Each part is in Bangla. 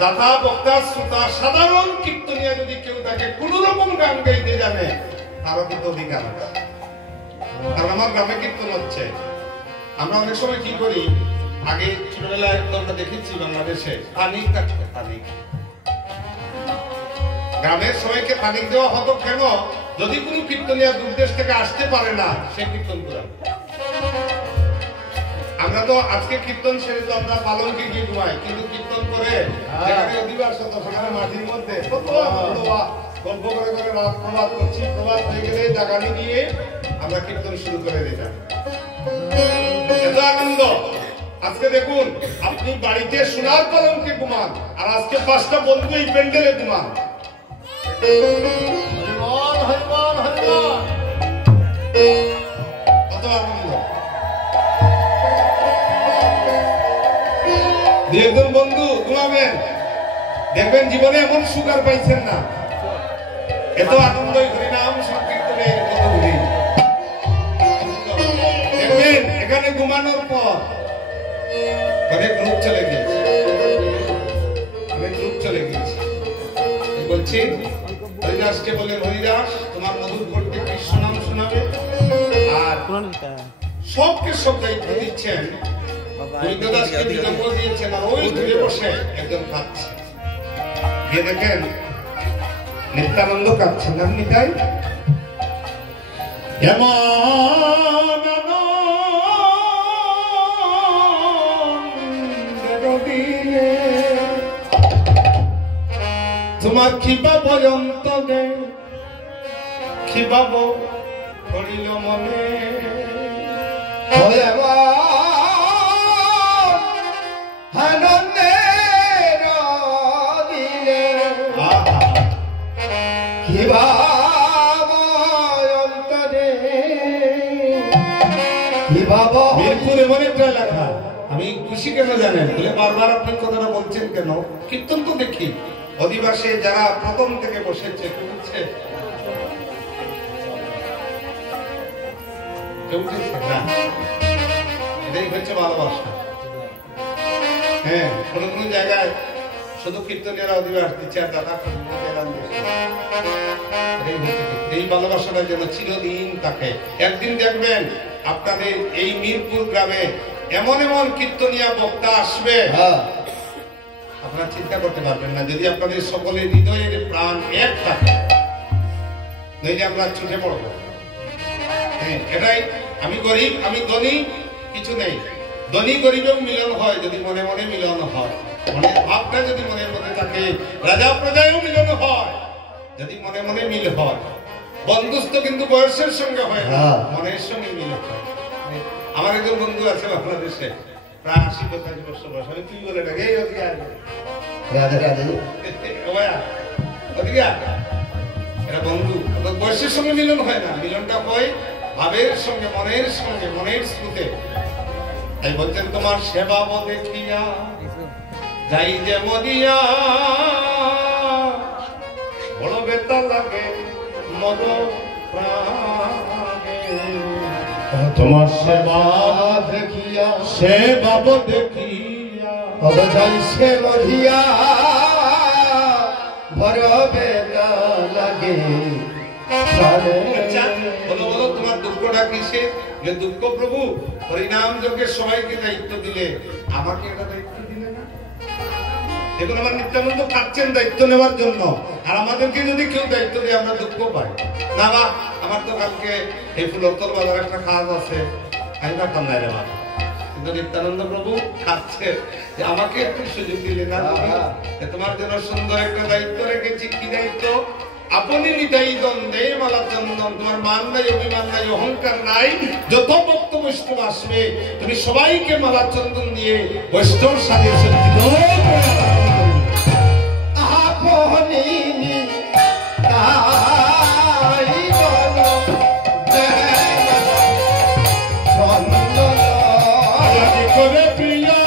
দাতা বক্তা শ্রোতা সাধারণ কীর্তনিয়া যদি কেউ তাকে কোন রকম গান গাইতে জানে তারও কিন্তু অধিকার আছে। কারণ আমার গ্রামে কীর্তন হচ্ছে, আমরা অনেক সময় কি করি, আগে ছোটবেলায় আমরা দেখেছি বাংলাদেশে তানিক থাকতো, তানিক গ্রামের সবাইকে তানিক দেওয়া হতো কেন? যদি কোনো কীর্তনিয়া দূর দেশ থেকে আসতে পারে না সে কীর্তন করা। আমরা তো আজকে কীর্তন সেরে তো আমরা পালনকে গিয়ে ঘুমাই, কিন্তু কীর্তন করে যেখানে অধিবাস হতো সেখানে মাটির মধ্যে গল্প করে করে রাত প্রভাত করছি, প্রভাত হয়ে গেলে জাগানি দিয়ে আমরা কীর্তন শুরু করে দিতাম। এত আনন্দ। আজকে দেখুন আপনি বাড়িতে সোনার পালনকে ঘুমান, আর আজকে 5টা বন্ধু এই প্যান্ডেলে ঘুমান। কত আনন্দ। একজন বন্ধু ঘুমাবেন, দেখবেন জীবনে এমন সুখ আর পাইছেন না। এত আনন্দ হরিনাম সংকীর্তনে দেখবেন। এখানে ঘুমানোর পর অনেক রূপ চলে গিয়েছে, অনেক রূপ চলে গিয়েছে। বলছি হরিদাসকে বলেন, হরিদাস তোমার মধুর কণ্ঠে কৃষ্ণ নাম শোনাবে, আর সবকে সব দায়িত্ব দিচ্ছেন। হরিদাসকে বিলম্ব দিয়েছেন, আর ওই দূরে বসে একজন কাঁদছে। গিয়ে দেখেন নিত্যানন্দ কাঁদছেন। আর নিতাই তোমার খিবা পর্যন্ত গে খিবাব করিল মনে লেখা। আমি খুশি কেন জানেন বলে বারবার আপনি কথাটা বলছেন কেন? কীর্তন তো দেখি অধিবাসে যারা প্রথম থেকে বসেছে বুঝছে এটাই হচ্ছে ভালোবাসা। হ্যাঁ, কোন কোন জায়গায় শুধু কীর্তনেরা অধিবাস দিচ্ছে আর দাদা এই ভালোবাসাটা যেন চিরদিন থাকে। একদিন দেখবেন আপনাদের এই মিরপুর গ্রামে এমন এমন কীর্তনিয়া বক্তা আসবে আপনারা চিন্তা করতে পারবেন না। যদি আপনাদের সকলের হৃদয়ের প্রাণ এক থাকে, নইলে আমরা ছুটে পড়বো। হ্যাঁ, এটাই। আমি গরিব, আমি ধনী, কিছু নেই। ধনী গরিবেও মিলন হয় যদি মনে মনে মিলন হয়। মনের ভাবটা যদি মনের মধ্যে থাকে, রাজা প্রজায়ও মিলন হয় যদি মনে মনে মিল হয়। বন্ধুত্ব কিন্তু বয়সের সঙ্গে হয় না, মনের সঙ্গে মিল হয়। আমার একজন বন্ধু আছে বাংলাদেশে, প্রায় 80-85 বছর বয়স। আমি তুই বলে ডাকে এরা বন্ধু। বয়সের সঙ্গে মিলন হয় না, মিলনটা হয় ভাবের সঙ্গে, মনের সঙ্গে, মনের স্রোতে। তাই বলছেন তোমার সেবা দেখিয়া যাই যে মদিয়া বড় বেতা লাগে মদ তোমার সেবা দেখিয়া, সেবা দেখিয়া যাই সে মদিয়া বড় বেতা লাগে। বলো বলো তোমার দুঃখটা কিসে? দুঃখ প্রভু হরিনাম যজ্ঞের সবাইকে দায়িত্ব দিলে আমাকে এটা দায়িত্ব দিলে না। দেখুন আমার নিত্যানন্দ খাচ্ছেন দায়িত্ব নেওয়ার জন্য, আর আমাদেরকে যদি কেউ দায়িত্ব দিয়ে আমরা দুঃখ পাই না। বা আমার তো কালকে এই ফুলতল বাজার একটা কাজ আছে, আমি ভাবতাম না রে মা, কিন্তু নিত্যানন্দ প্রভু খাচ্ছে যে আমাকে একটু সুযোগ দিলে না। তোমার জন্য সুন্দর একটা দায়িত্ব রেখেছি। কি দায়িত্ব? আপনি নিতাই দ্বন্দ্বে মালা চন্দন। তোমার মান নাই, অভিমান নাই, অহংকার নাই। যত ভক্ত বৈষ্ণব আসবে তুমি সবাইকে মালা চন্দন দিয়ে বৈষ্ণব সাজিয়ে সজ্জিত করে প্রিয়া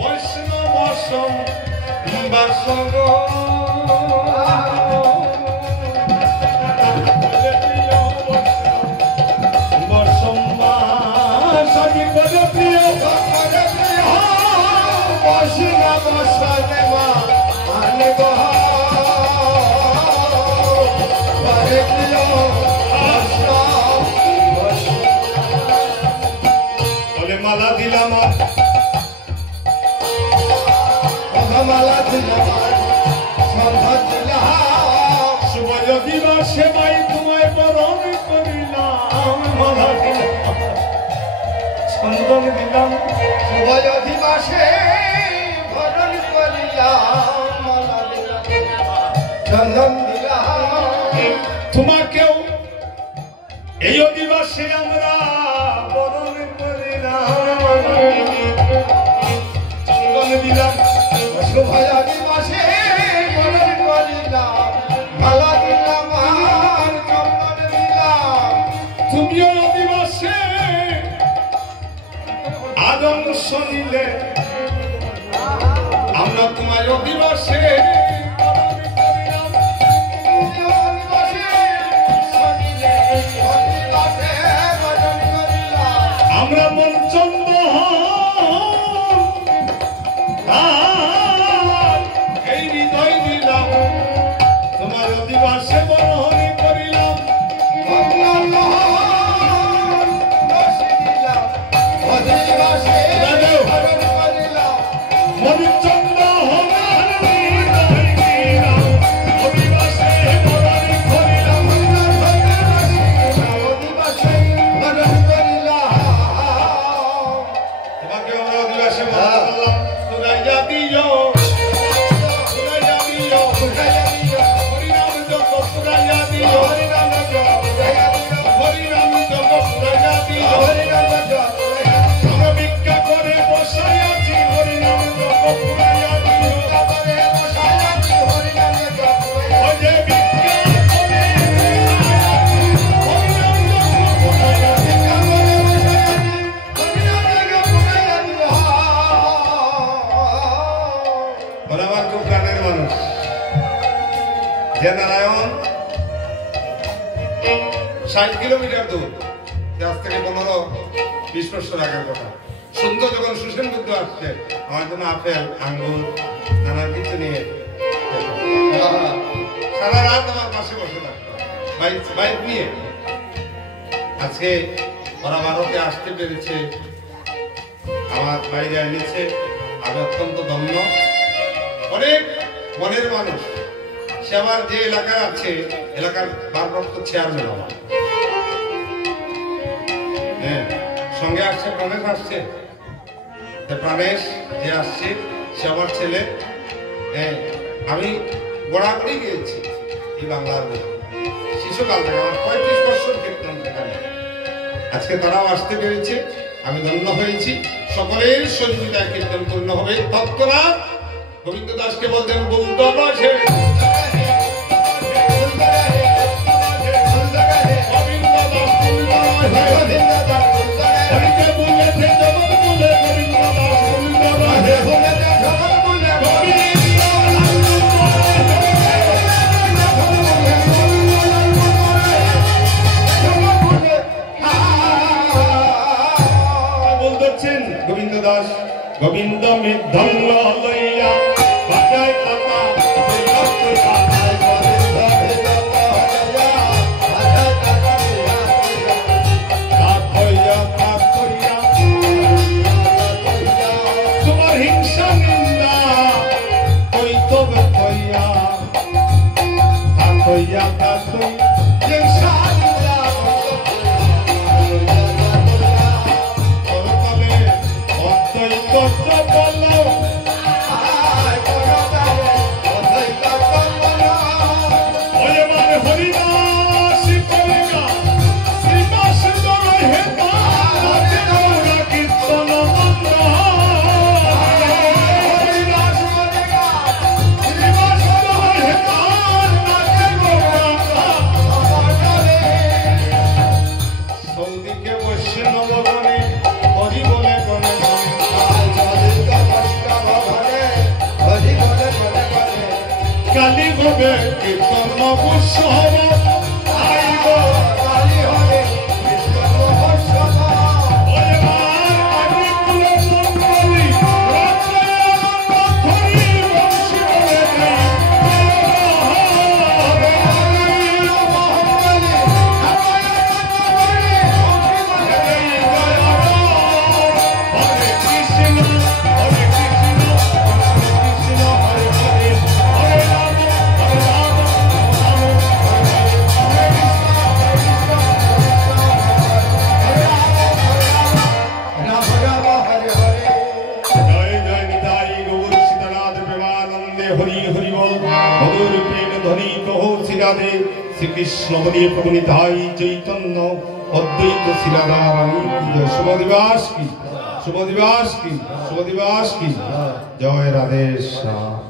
বৈষ্ণব বাসগ বসম্মা সাজি করে প্রিয় মালা দিলাম মালা দিলাম সন্ধ্যা দিলাম শুভ দিবসে ভাই তোমায় বরণ করিলাম মালা দিলাম চন্দন দিলাম শুভ দিবসে বরণ করিলাম মালা দিলাম চন্দন দিলাম তোমাকেও এই দিবসে আমরা বরণ করিলাম চন্দন দিলাম শুভ দিবসে বরণ করিলাম মালা দিলাম আর চন্দন দিলাম তুমিও দিবসে আজ অংশ নিলে আমরা তোমার দিবসে আমরা মনচন্দ এই হৃদয় দিলাম তোমার দিবসে বরণ করিলাম মনচন্দ নারায়ণ 60 কিলোমিটার দূর আজ থেকে 15-20 বছর আগের কথা সুন্দর যখন সুসেন বুদ্ধ আসছে আমার জন্য আপেল আঙ্গুর নানা কিছু নিয়ে সারা রাত আমার পাশে বসে থাকতো বাইক নিয়ে আজকে ওরা ভারতে আসতে পেরেছে আমার বাইরে এনেছে আমি অত্যন্ত ধন্য অনেক মনের মানুষ সে আমার যে এলাকায় আছে এলাকার ভারপ্রাপ্ত চেয়ারম্যান আমার হ্যাঁ সঙ্গে আসছে প্রাণেশ আসছে প্রাণেশ যে আসছে সে আমার ছেলে হ্যাঁ আমি গড়াগড়ি গিয়েছি এই বাংলার শিশুকাল থেকে আমার 35 বছর কীর্তন সেখানে আজকে তারাও আসতে পেরেছে আমি ধন্য হয়েছি সকলের সহযোগিতায় কীর্তন পূর্ণ হবে তৎক্ষণাৎ গোবিন্দ দাসকে বলতেন বলতে বসে গোবিন্দ দাস গোবিন্দ মৃদ্ধঙ্গ লইয়া বাজায় কথা তোমার হিংসা নিন্দা কৈতব কইয়া কইয়া কালী হবে কীর্তন নবসব আইব কালী হবে কীর্তন নবসব আমি কুলে মঙ্গলি রাজা ধরি বংশী বলে রাধে শ্রীকৃষ্ণ বলিয়ে প্রভু নিতাই চৈতন্য অদ্বৈত শ্রীরাধা রানী কি জয়। শুভ দিবস কি, শুভ দিবস কি, শুভ দিবস কি। জয় রাধে শ্যাম।